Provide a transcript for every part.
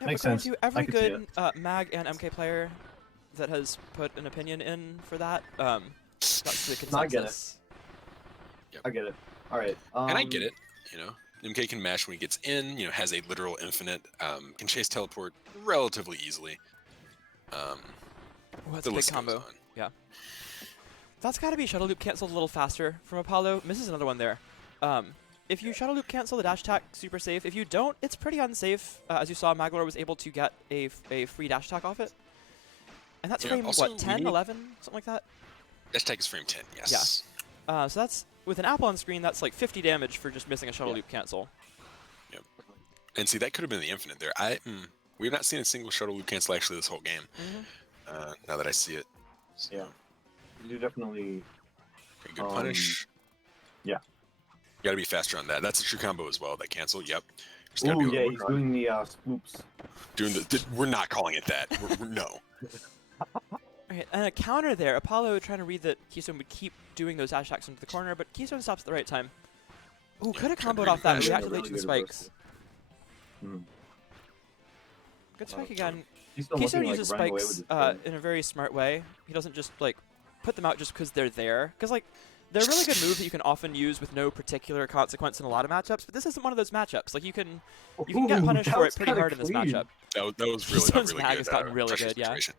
Yeah, Makes according sense. to every I could see good Mag and MK player that has put an opinion in for that, that's the No, I get it. consensus. Yep. I get it. All right. And I get it. You know, MK can mash when he gets in. You know, has a literal infinite. Can chase teleport relatively easily. Oh, that's The a big list goes combo. on. Yeah. That's got to be shuttle loop canceled a little faster from Apollo. Misses another one there. If you shuttle loop cancel the dash attack, super safe. If you don't, it's pretty unsafe. As you saw, Magolor was able to get a free dash attack off it. And that's Yeah, frame, also, what, 10, 11? Something like that? Dash attack is frame 10, yes. So that's, with an apple on screen, that's like 50 damage for just missing a shuttle loop cancel. Yep. And see, that could have been the infinite there. We have not seen a single shuttle loop cancel actually this whole game. Now that I see it. So, Yeah. You definitely. okay, good punish. Yeah. You gotta be faster on that. That's a true combo as well. That cancel. Yep. Just Oh gotta be yeah, able he's to doing the swoops. doing the. We're not calling it that. No. Alright, and a counter there. Apollo trying to read that Keystone would keep doing those dash attacks into the corner, but Keystone stops at the right time. Ooh, Yeah, could have trying to comboed read off that. the Reacted really late to the good spikes. reversal. Good spike again. Keystone Keystone looking, uses like, running away with spikes his game. in a very smart way. He doesn't just like put them out just because they're there. Because like they're a really good move that you can often use with no particular consequence in a lot of matchups. But this isn't one of those matchups. Like you can get Ooh, punished that for was it pretty kinda hard in this clean. matchup. That was really, Keystone's really mag good. has gotten really pressure good, yeah. situation.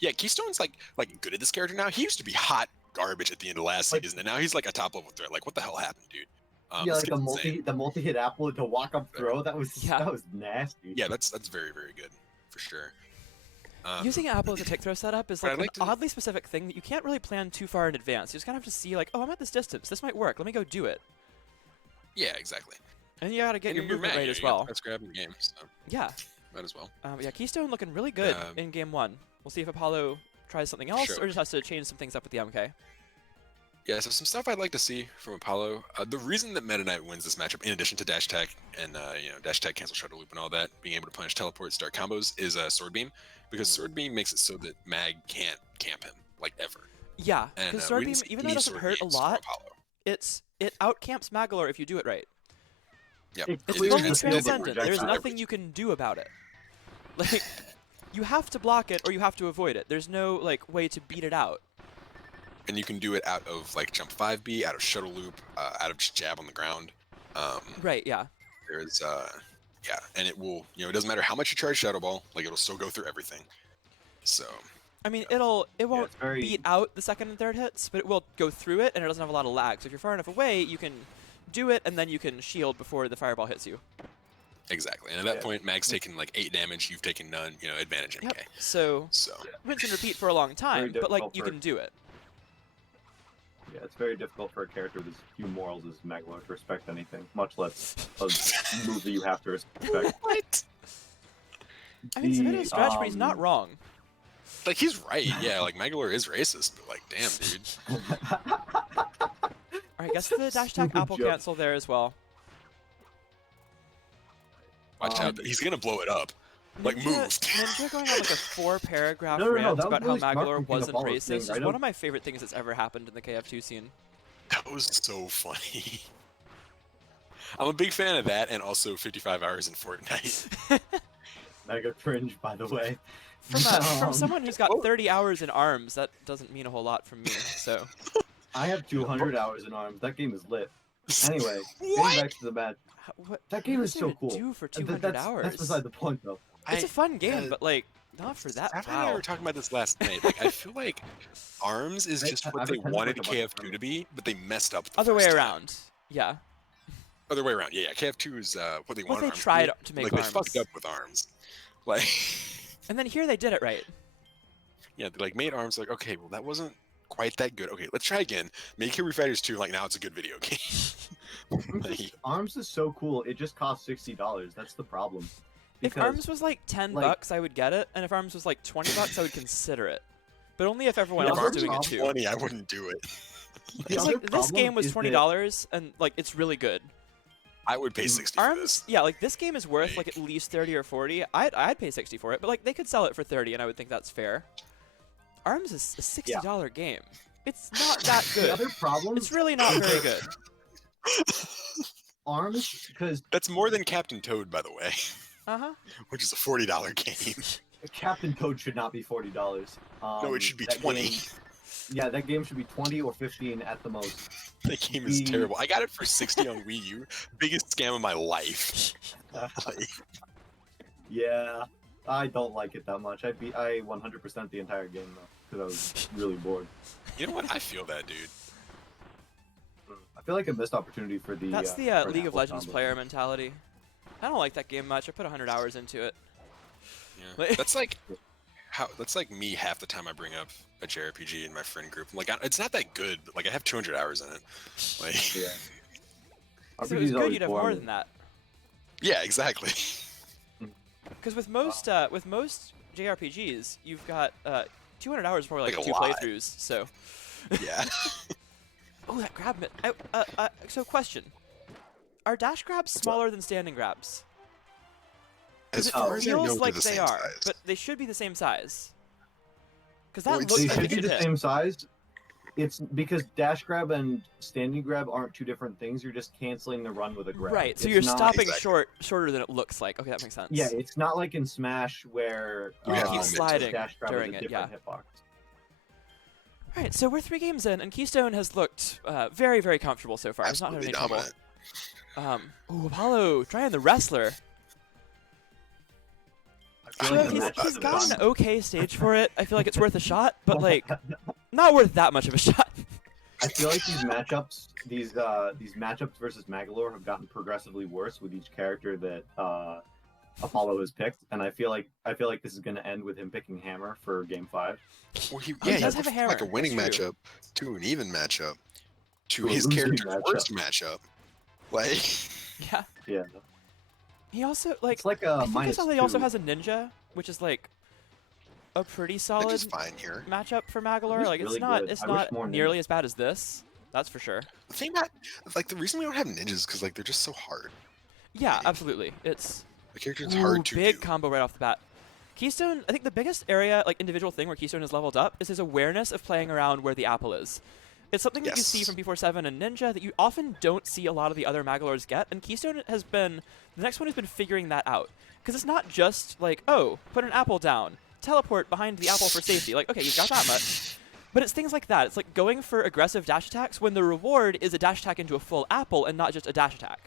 Yeah, Keystone's like good at this character now. He used to be hot garbage at the end of last Like- season, and now he's like a top level threat. Like, what the hell happened, dude? Yeah, this like kid's insane. the multi hit apple to walk up throw. That was nasty. Yeah, that's very, very good for sure. Using Apple as a tick throw setup is But like I like an to- oddly specific thing that you can't really plan too far in advance. You just kind of have to see like, oh, I'm at this distance. This might work. Let me go do it. Yeah, exactly. And you gotta get And your you're movement mad, right you as got the well. best grab in the game, so Yeah. might as well. Yeah, Keystone looking really good Um, in game one. We'll see if Apollo tries something else Sure. or just has to change some things up with the MK. Yeah, so some stuff I'd like to see from Apollo. The reason that Meta Knight wins this matchup, in addition to dash attack and dash attack, cancel shuttle loop, and all that, being able to punish teleport, start combos, is Sword Beam, because Sword Beam makes it so that Mag can't camp him like ever. Yeah, And because we Sword didn't Beam, see even though any it doesn't Sword hurt a Beams from lot, Apollo. it outcamps Magolor if you do it right. Yep. It It's clears totally the field of transcendent. There's projectile. nothing you can do about it. Like, you have to block it or you have to avoid it. There's no like way to beat it out. And you can do it out of like jump 5B, out of shuttle loop, out of just jab on the ground. Right, yeah. There's yeah, and it will, it doesn't matter how much you charge Shadow Ball, like it'll still go through everything. So I mean, it won't it's very- beat out the second and third hits, but it will go through it, and it doesn't have a lot of lag. So if you're far enough away, you can do it, and then you can shield before the fireball hits you. exactly, and at that Yeah. point, Mag's taken like 8 damage, you've taken none. Advantage MK. Yep. So So rinse and repeat for a long time, but like difficult you for- can do it. Yeah, it's very difficult for a character with as few morals as Magolor to respect anything, much less a move that you have to respect. what? I mean, it's a bit of a The, stretch, but he's not wrong. Like he's right, yeah. Like Magolor is racist, but like, damn, dude. Alright, guess the dash attack Stupid apple joke. cancel there as well. Watch out, he's gonna blow it up. Like, move. Ninja going on like a 4-paragraph No, rant that was about really how smart Magolor from wasn't KingApollo racist saying, is right one up- of my favorite things that's ever happened in the KF2 scene. That was so funny. I'm a big fan of that, and also 55 hours in Fortnite. Mega cringe, by the way. From someone who's got 30 hours in ARMS, that doesn't mean a whole lot from me, so... I have 200 hours in ARMS. That game is lit. Anyway, getting What? back to the match. What, That game what is does so it cool. do for Th- 200 that's, hours? That's beside the point, though. It's a fun game, but like, not for that Steph and I wow. were talking about this last night. Like, I feel like ARMS is just what I've they attended, wanted like, a bunch of KF2 to be, but they messed up the Other way first time. around. Yeah. Other way around. Yeah, KF2 is what they What wanted. they ARMS tried be. to make like ARMS. they fucked up with ARMS. Like, And then here they did it right. yeah, they like made ARMS like, okay, well that wasn't quite that good. Okay, let's try again. Make Hero Fighters 2 like now it's a good video game. Like, ARMS is so cool. It just costs $60. That's the problem. If Because, ARMS was like 10 like- bucks, I would get it, and if ARMS was like 20 bucks, I would consider it. But only if everyone Yeah, else was ARMS doing it is too. funny, I wouldn't do it. the It's other like this problem game was is that- $20, and like it's really good. I would pay 60 for ARMS, this. yeah, like this game is worth like Like- at least 30 or 40. I'd pay 60 for it, but like they could sell it for 30, and I would think that's fair. ARMS is a $60 game. It's not that The good. other problem, It's really not very good. ARMS, because That's more than Captain Toad, by the way. which is a $40 game. Captain Toad should not be $40. No, it should be that 20. game- yeah, that game should be 20 or 15 at the most. That game is terrible. I got it for 60 on Wii U. Biggest scam of my life. Like, Yeah, I don't like it that much. I 100% the entire game though, because I was really bored. you know what? I feel that, dude. I feel like a missed opportunity for the. That's the for an League of Apple Legends combo. player mentality. I don't like that game much. I put 100 hours into it. Yeah. Like- That's like that's like me half the time I bring up a JRPG in my friend group. Like it's not that good, but like I have 200 hours in it. Like Yeah. If RPGs it was good, always you'd have bore more me. than that. yeah, exactly. Because with most JRPGs, you've got 200 hours is probably like, Like a 2 lot. playthroughs. So, yeah. oh, that grab mid. So question: are dash grabs smaller than standing grabs? As It far as I know, feels they're like the they same are, size. but they should be the same size. Because that Well, looks They like should it be should the hit. same size. It's because dash grab and standing grab aren't two different things. You're just canceling the run with a grab. Right. So It's you're not- stopping Exactly. shorter than it looks like. Okay, that makes sense. Yeah, it's not like in Smash where You have keep no mid to sliding dash grab during is a it, different yeah. hitbox. All right, so we're 3 games in, and Keystone has looked very, very comfortable so far. He's not Absolutely having any dominant. trouble. Ooh, Apollo trying the wrestler. I feel So like the he's matchups got have an gone- okay stage for it. I feel like it's worth a shot, but like not worth that much of a shot. I feel like these matchups versus Magolor have gotten progressively worse with each character that Apollo has picked, and I feel like this is going to end with him picking Hammer for Game 5. Well, he he does went have a from, like a hammer, winning that's true. matchup to an even matchup to To a his losing character's matchup. worst matchup. Like, Yeah. Yeah, He also like it's like I a think I saw that he also -2. has a ninja, which is like a pretty which solid is fine here. matchup for Magolor. He's Like really it's not good. it's I wish not more nearly ninjas. as bad as this. That's for sure. The thing that, like, the reason we don't have ninjas is because like they're just so hard. Yeah, absolutely. It's The character's ooh, hard to big do. combo right off the bat. Keystone, I think the biggest area, like individual thing where Keystone has leveled up is his awareness of playing around where the apple is. It's something that you see Yes. from P47 and Ninja that you often don't see a lot of the other Magolors get, and Keystone has been, the next one has been figuring that out. Because it's not just like, oh, put an apple down, teleport behind the apple for safety. Like, okay, you've got that much. But it's things like that. It's like going for aggressive dash attacks when the reward is a dash attack into a full apple and not just a dash attack.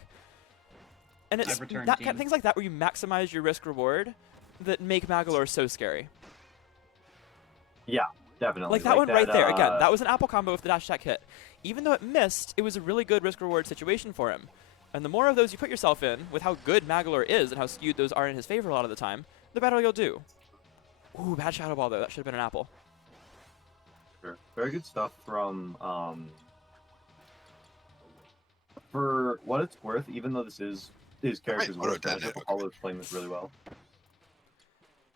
And it's I've returned that team. kind of things like that where you maximize your risk reward that make Magolor so scary. Yeah, definitely. Like that one right there. Again, that was an apple combo if the dash attack hit. Even though it missed, it was a really good risk reward situation for him. And the more of those you put yourself in, with how good Magolor is and how skewed those are in his favor a lot of the time, the better you'll do. Ooh, bad Shadow Ball though. That should have been an apple. Sure. Very good stuff from. For what it's worth, even though this is his character's auto worst detonate, matchup, okay. Apollo is playing this really well.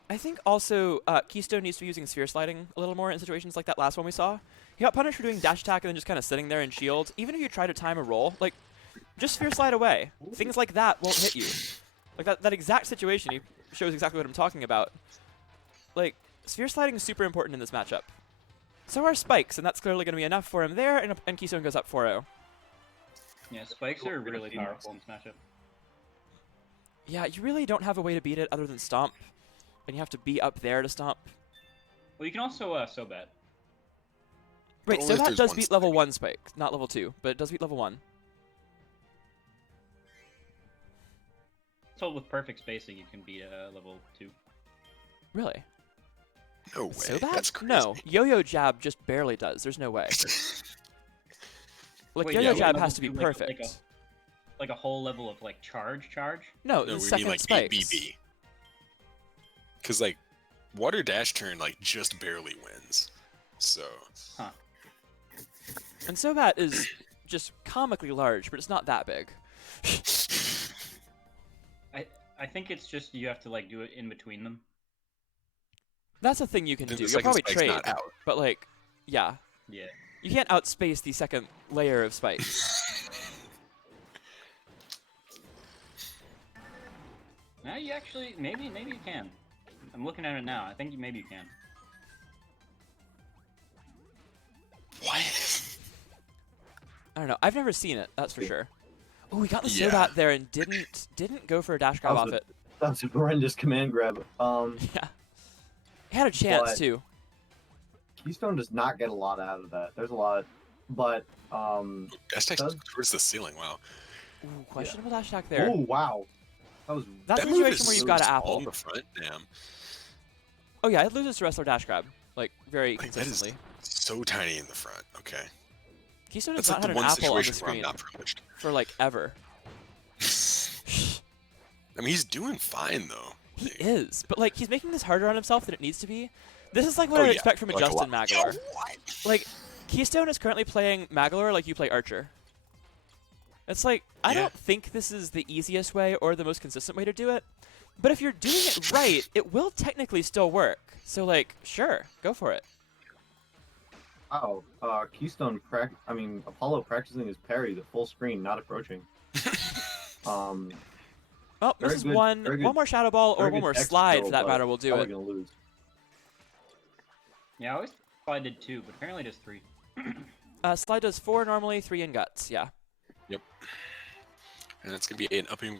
I think also Keystone needs to be using sphere sliding a little more in situations like that last one we saw. He got punished for doing dash attack and then just kind of sitting there in shield. Even if you try to time a roll, like, just sphere slide away. Things like that won't hit you. Like that exact situation, he shows exactly what I'm talking about. Like, sphere sliding is super important in this matchup. So are spikes, and that's clearly going to be enough for him there, and Keystone goes up 4-0. Yeah, spikes are really powerful in this matchup. Yeah, you really don't have a way to beat it other than stomp, and you have to be up there to stomp. Well, you can also Sobat. Wait, only so if that there's does one beat level 1 spike, not level 2, but it does beat level 1. So with perfect spacing, you can beat level 2. Really? No way. So That's crazy. No, yo-yo jab just barely does. There's no way. Like Wait, yo-yo yeah, jab level has to be 2, perfect. Like a whole level of like charge. No, No, the we second mean like spikes. BB. Because like water dash turn like just barely wins. So Huh. And Sobat is just comically large, but it's not that big. I think it's just you have to like do it in between them. That's a thing you can then do. the You'll second probably spike's trade, not out. but like, yeah, Yeah. you can't outspace the second layer of spikes. Now you actually maybe you can. I'm looking at it now. I think maybe you can. What? I don't know. I've never seen it. That's for sure. Oh, we got the Yeah. Sobat there and didn't go for a dash grab That off was it. That's a horrendous command grab. Yeah. He had a chance, But- too. Keystone does not get a lot out of that. There's a lot, but Dash attack does- towards the ceiling. Wow. Ooh, questionable dash attack there. oh wow, that was That's that a move situation is where you've so got to small apple. in the front. Damn. Oh, yeah, it loses to wrestler dash grab, like, very Like, that is consistently. so tiny in the front. Okay. Keystone has That's not like had the an one apple on the situation where I'm screen not privileged. for, like, ever. I mean, he's doing fine though. He is, but, like, he's making this harder on himself than it needs to be. This is, like, what Oh, I'd yeah, expect from a like a Justin lot. Magolor. Yo, what? Like, Keystone is currently playing Magolor like you play Archer. It's like, I Yeah. don't think this is the easiest way or the most consistent way to do it, but if you're doing it right, it will technically still work. So, like, sure, go for it. wow. Keystone Apollo practicing his parry, the full screen, not approaching. Oh, Very misses good- one very good- one more Shadow Ball or very one good more X slide skill, for that but matter will do probably it. gonna lose. Yeah, I always thought I did 2, but apparently just 3. Slide does 4 normally, 3 in guts, yeah. And it's gonna be an